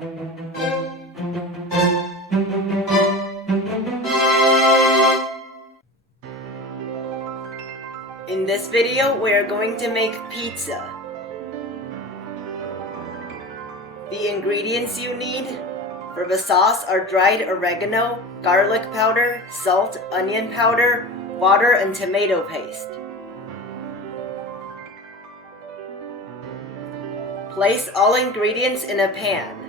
In this video, we are going to make pizza. The ingredients you need for the sauce are dried oregano, garlic powder, salt, onion powder, water, and tomato paste. Place all ingredients in a pan.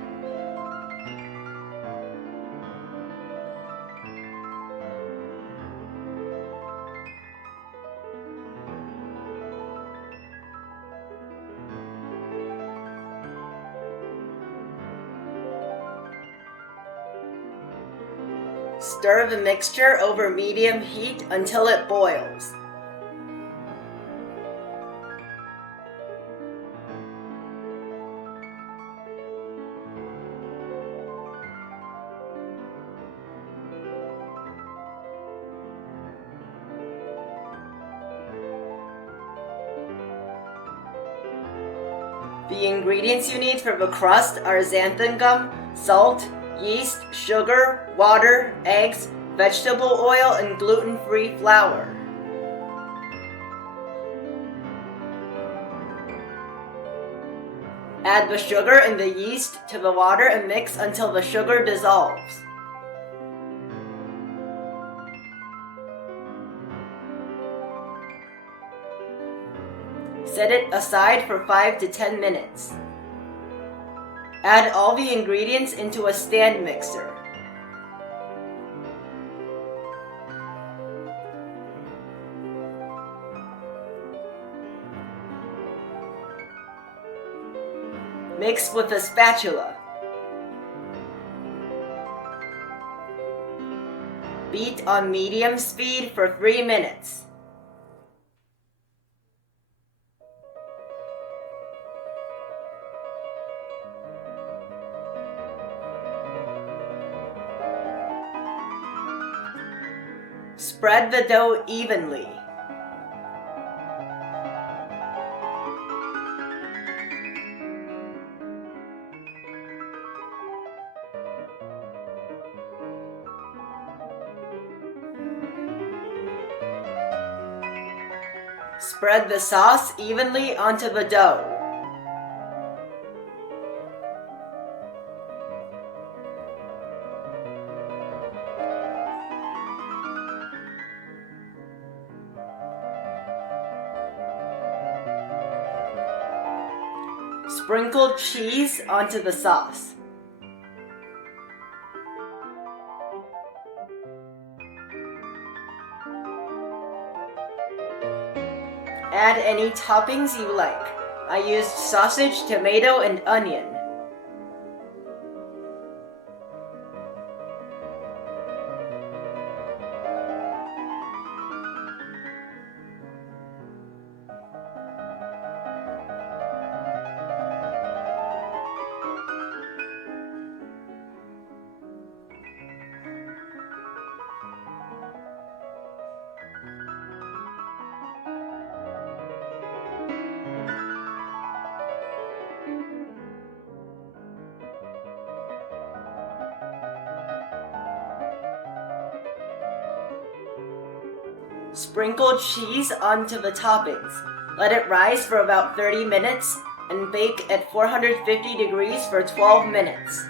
Stir the mixture over medium heat until it boils. The ingredients you need for the crust are xanthan gum, salt, yeast, sugar, water, eggs, vegetable oil, and gluten-free flour. Add the sugar and the yeast to the water and mix until the sugar dissolves. Set it aside for 5 to 10 minutes. Add all the ingredients into a stand mixer. Mix with a spatula. Beat on medium speed for 3 minutes. Spread the dough evenly. Spread the sauce evenly onto the dough. Sprinkle cheese onto the sauce. Add any toppings you like. I used sausage, tomato, and onion. Sprinkle cheese onto the toppings. Let it rise for about 30 minutes and bake at 450 degrees for 12 minutes.